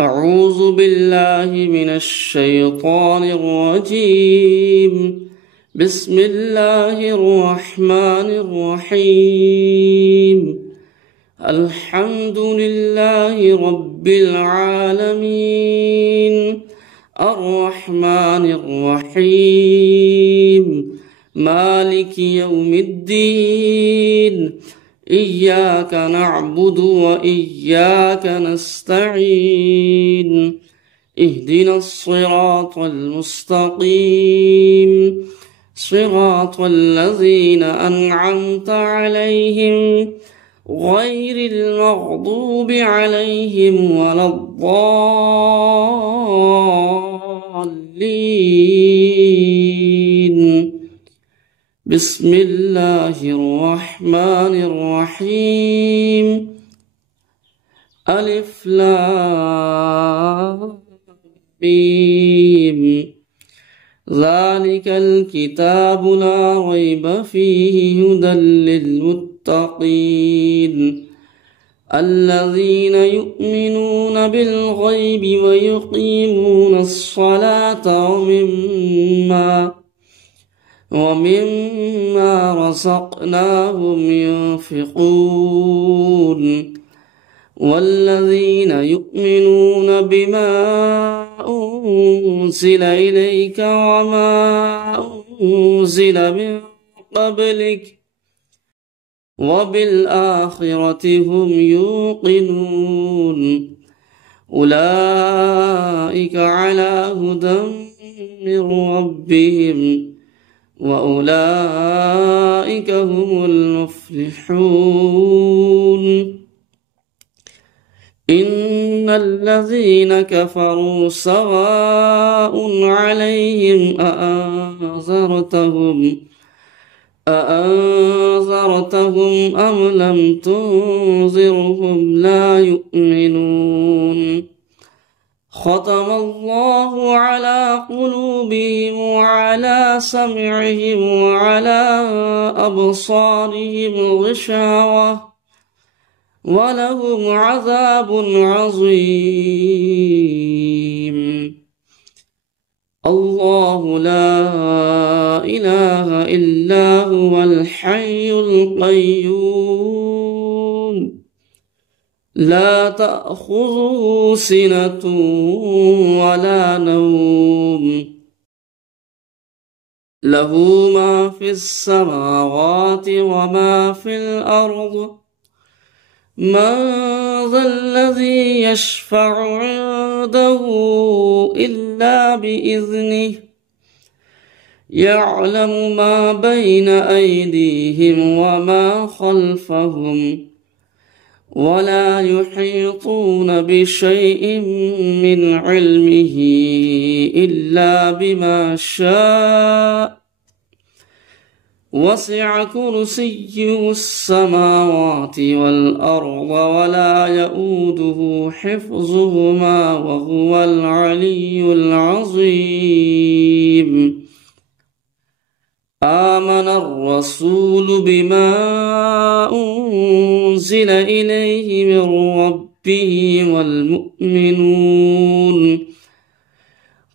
أعوذ بالله من الشيطان الرجيم. بسم الله الرحمن الرحيم. الحمد لله رب العالمين، الرحمن الرحيم، مالك يوم الدين. إياك نعبد وإياك نستعين. اهدنا الصراط المستقيم، صراط الذين أنعمت عليهم غير المغضوب عليهم ولا الضالين. بسم الله الرحمن الرحيم. ألف لام ميم. ذلك الكتاب لا ريب فيه هدى للمتقين الذين يؤمنون بالغيب ويقيمون الصلاة ومما رزقناهم ينفقون والذين يؤمنون بما أنزل إليك وما أنزل من قبلك وبالآخرة هم يوقنون. أولئك على هدى من ربهم وأولئك هم المفلحون. إن الذين كفروا سواء عليهم أأنذرتهم أم لم تنذرهم لا يؤمنون. ختم الله على قلوبهم وعلى سمعهم وعلى أبصارهم غشاوة ولهم عذاب عظيم. الله لا إله إلا هو الحي القيوم لا تأخذه سنة ولا نوم له ما في السماوات وما في الأرض. من ذا الذي يشفع عنده إلا بإذنه يعلم ما بين أيديهم وما خلفهم ولا يحيطون بشيء من علمه إلا بما شاء. وسع كرسيه السماوات والأرض ولا يؤوده حفظهما وهو العلي العظيم. آمن الرسول بما أنزل إليه من ربه والمؤمنون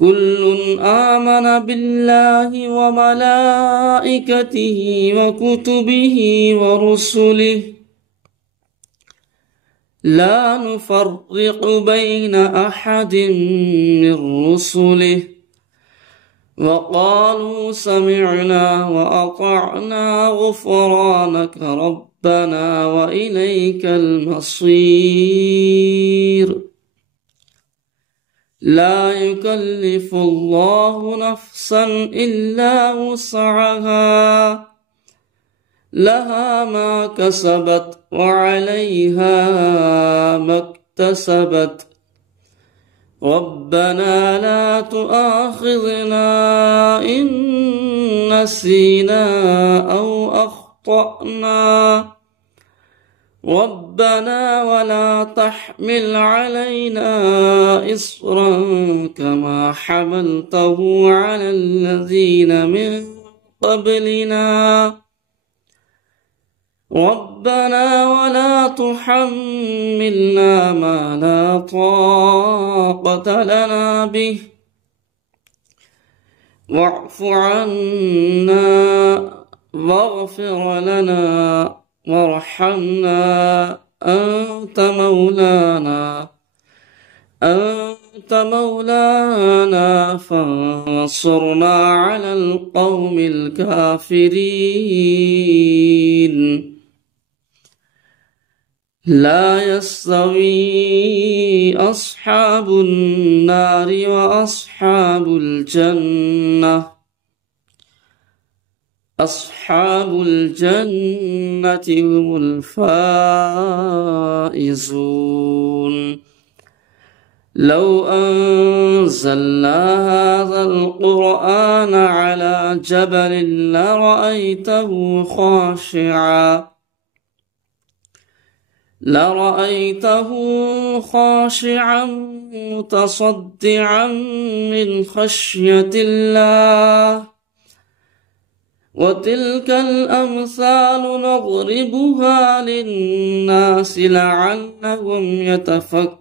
كل آمن بالله وملائكته وكتبه ورسله لا نفرق بين أحد من رسله وقالوا سمعنا وأطعنا غفرانك ربنا وإليك المصير. لا يكلف الله نفسا إلا وسعها لها ما كسبت وعليها ما اكتسبت. ربنا لا تؤاخذنا إن نسينا أو أخطأنا ربنا ولا تحمل علينا إصرا كما حملته على الذين من قبلنا ربنا ولا تحملنا ما لا طاقة لنا به واعف عنا واغفر لنا وارحمنا أنت مولانا فانصرنا على القوم الكافرين. لا يستوي أصحاب النار وأصحاب الجنة، أصحاب الجنة هم الفائزون. لو أنزلنا هذا القرآن على جبل لرأيته خاشعا متصدعا من خشية الله. وتلك الأمثال نضربها للناس لعلهم يتفكرون.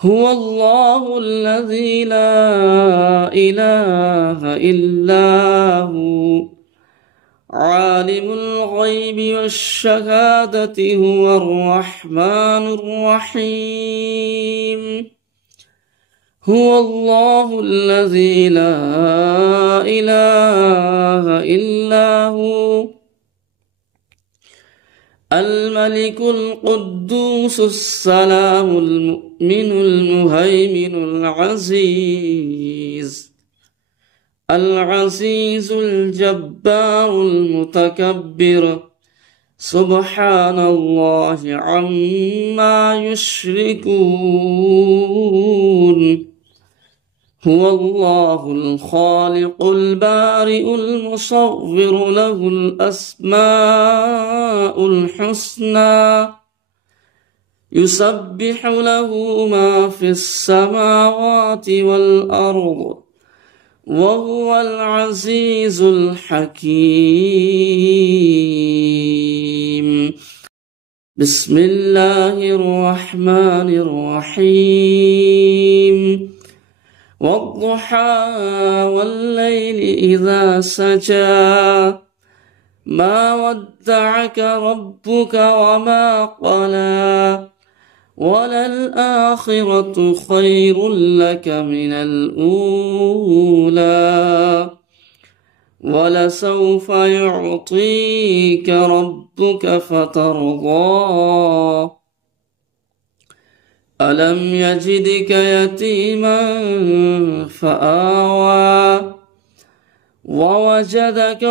هو الله الذي لا إله إلا هو عالم الغيب والشهادة هو الرحمن الرحيم. هو الله الذي لا إله إلا هو الملك القدوس السلام المؤمن المهيمن العزيز الجبار المتكبر سبحان الله عما يشركون. هو الله الخالق البارئ المصور له الأسماء الحسنى يسبح له ما في السماوات والأرض وهو العزيز الحكيم. بسم الله الرحمن الرحيم. والضحى والليل إذا سجى ما ودعك ربك وما قلى وللآخرة خير لك من الأولى ولسوف يعطيك ربك فترضى. ألم يجدك يتيما فآوى ووجدك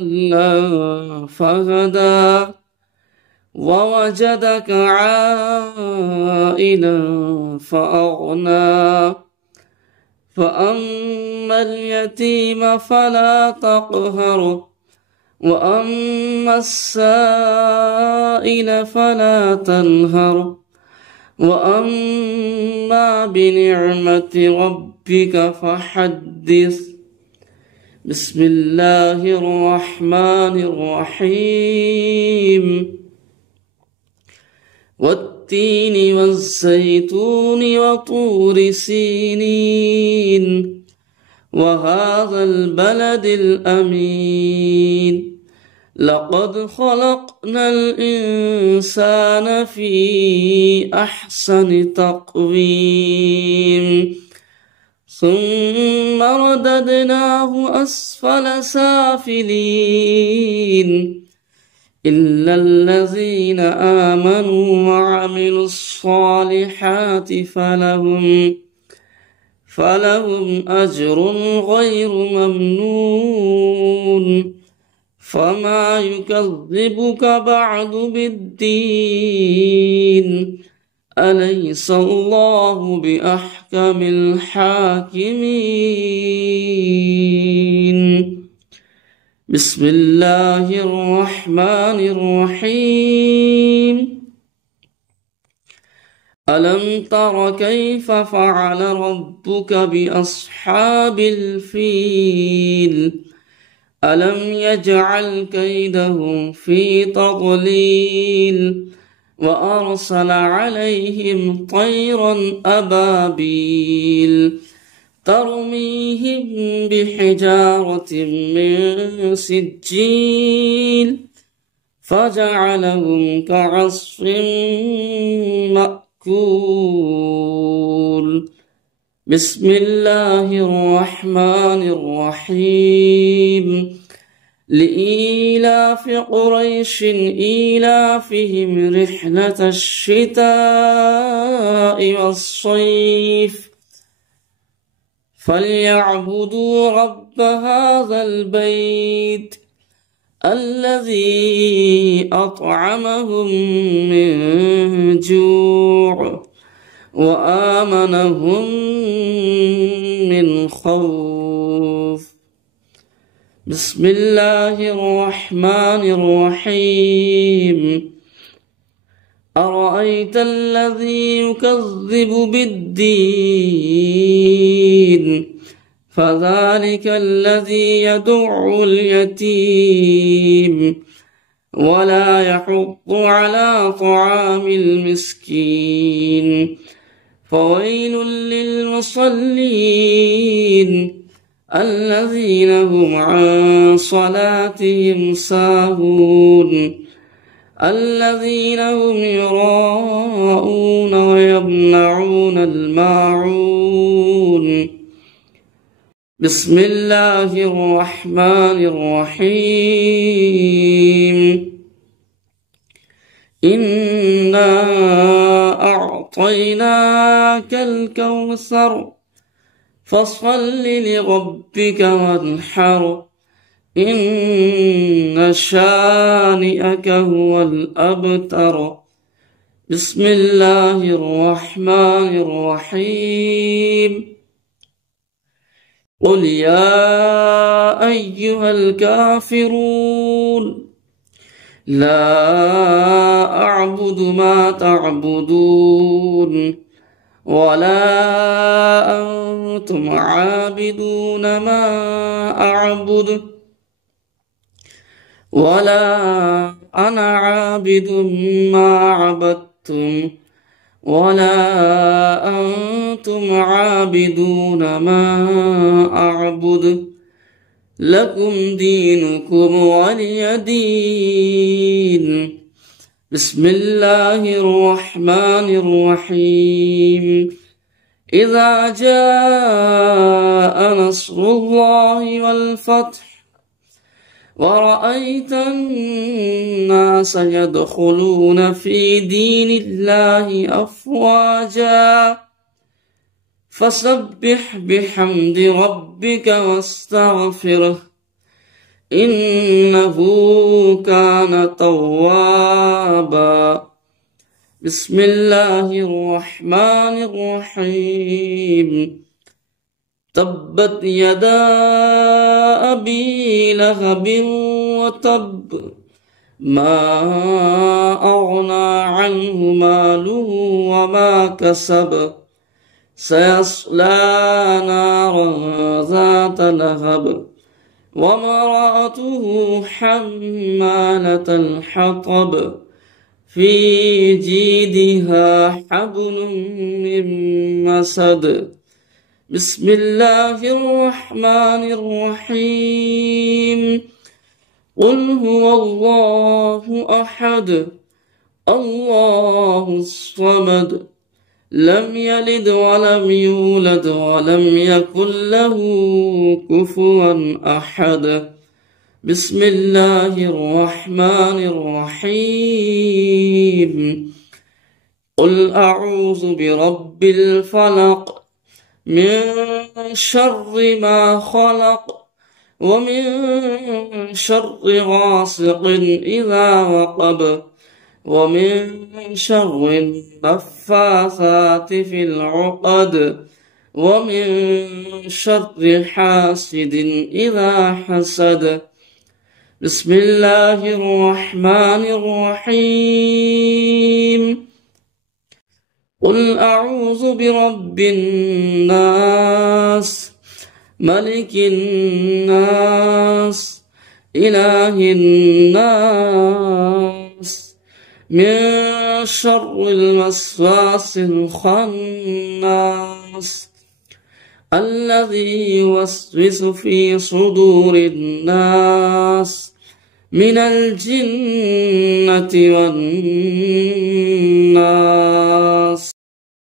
ضالا فهدى ووجدك عائلا فأغنى. فأما اليتيم فلا تقهر وأما السائل فلا تنهر وأما بنعمة ربك فحدث. بسم الله الرحمن الرحيم. والتين والزيتون وطور سينين وهذا البلد الأمين. لقد خلقنا الإنسان في أحسن تقويم ثم رددناه أسفل سافلين إلا الذين آمنوا وعملوا الصالحات فلهم أجر غير ممنون. فما يكذبك بعد بالدين أليس الله بأحكم الحاكمين. بسم الله الرحمن الرحيم. ألم تر كيف فعل ربك بأصحاب الفيل ألم يجعل كيدهم في تضليل وأرسل عليهم طيرا أبابيل ترميهم بحجارة من سجيل فجعلهم كعصف مأكول. بسم الله الرحمن الرحيم. لإيلاف قريش إيلافهم رحلة الشتاء والصيف فليعبدوا رب هذا البيت الذي أطعمهم من جوع وآمنهم من خوف. بسم الله الرحمن الرحيم. أرأيت الذي يكذب بالدين فذلك الذي يدع اليتيم ولا يحض على طعام المسكين فويل للمصلين الذين هم عن صلاتهم ساهون الذين هم يراءون ويمنعون الماعون. بسم الله الرحمن الرحيم. إنا أعطيناك الكوثر فصل لربك وانحر إن شانئك هو الأبتر. بسم الله الرحمن الرحيم. قل يا أيها الكافرون لا أعبد ما تعبدون ولا أنتم عابدون ما أعبد ولا أنا عابد ما عبدتم ولا أنتم عابدون ما أعبد لكم دينكم ولي دين. بسم الله الرحمن الرحيم. إذا جاء نصر الله والفتح ورأيت الناس يدخلون في دين الله أفواجا فسبح بحمد ربك واستغفره إنه كان توابا. بسم الله الرحمن الرحيم. تبت يدا أبي لهب وتب ما أغنى عنه ماله وما كسب سيصلى نارا ذات لهب وامرأته حمالة الحطب في جيدها حبل من مسد. بسم الله الرحمن الرحيم. قل هو الله أحد الله الصمد لم يلد ولم يولد ولم يكن له كفوا أحد. بسم الله الرحمن الرحيم. قل أعوذ برب الفلق من شر ما خلق ومن شر غاسق إذا وقب ومن شر النفاثات في العقد ومن شر حاسد إذا حسد. بسم الله الرحمن الرحيم. قل أعوذ برب الناس ملك الناس إله الناس من شر الوسواس الخناس الذي يوسوس في صدور الناس من الجنة والناس.